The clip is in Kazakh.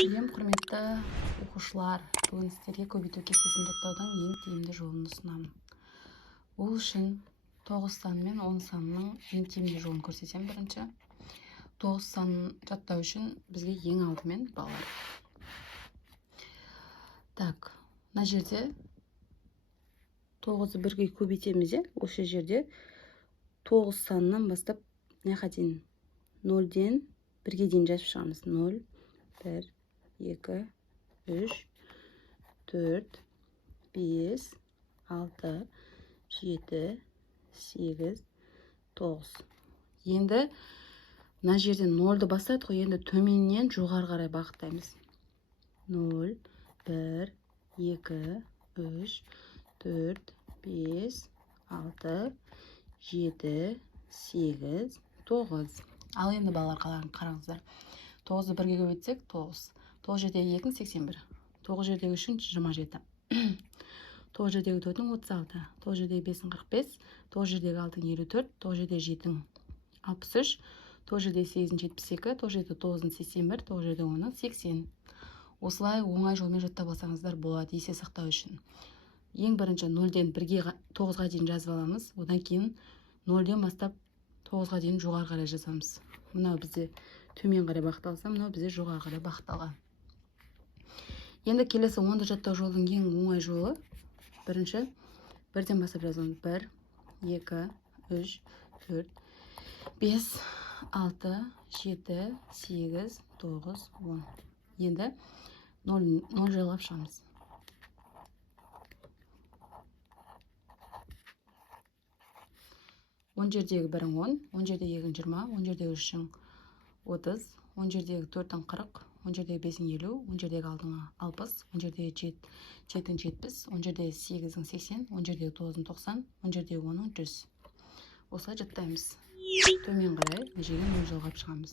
Сәлем құрметті оқушылар, бүгін сіздерге көбейту кестесін жаттаудың ең тиімді жолын ұсынамын. Ол үшін 9 сан мен 10 санның ең тиімді жолын көрсетем. Бірінші 9 санын жаттау үшін бізге ең алдымен балалар. Так, мына жерде 9-ды 1-ге көбейтеміз. Осы жерде 9 санынан бастап мына дейін 0-ден 1-ге дейін жазып шығамыз. 0, 1, 2, 3, 4, 5, 6, 7, 8, 9. Енді мына жерден 0-ды бастадық қой, енді төменнен жоғары қарай бағыттаймыз. 0, 1, 2, 3, 4, 5, 6, 7, 8, 9. Ал енді балалар қараңыздар. 9-ды 1-ге көбейтсек 9. 9 жердегі 2-ң 81. 9 жердегі 3-ң 27. 9 жердегі 4-ің 36. 9 жердегі 5-ің 45. 9 жердегі 6-ң 54. 9 жердегі 7-ң 63. 9 жердегі 8-ің 72. 9 жердегі 9-ың 81. 9 жердегі 10-ың 80. Осылай оңай жолмен жаттап алсаңыздар болады, есе сақтау үшін. Ең бірінші 0-ден 1-ге 9-ға дейін жазып аламыз. Одан кейін 0-ден бастап 9-ға дейін жоғары қарай жазамыз. Мынау бізде төмен қарай бағытталса, мынау бізде жоғары қарай бағытталған. Енді келесі 10-ды жаттау жолдың ең оңай жолы. Бірінші 1-ден бастап жазамыз. 1, 2, 3, 4, 5, 6, 7, 8, 9, 10. Енді 0 жалғап шығамыз. 10 жердегі 1-ің 10, 10 жердегі 2-ң 20, 10 жердегі 3-ің 30, 10 жердегі 4-ің 40, 10 жердегі 5-ің 50, 10 жердегі 6-ың 60, 10 жердегі 7-ің 70, 10 жердегі 8-ің 80, 10 жердегі 9-ың 90, 10 жердегі 10-ың 100. Осылай жаттаймыз. Төмен қарай, мына жерге 0 жалғап шығамыз.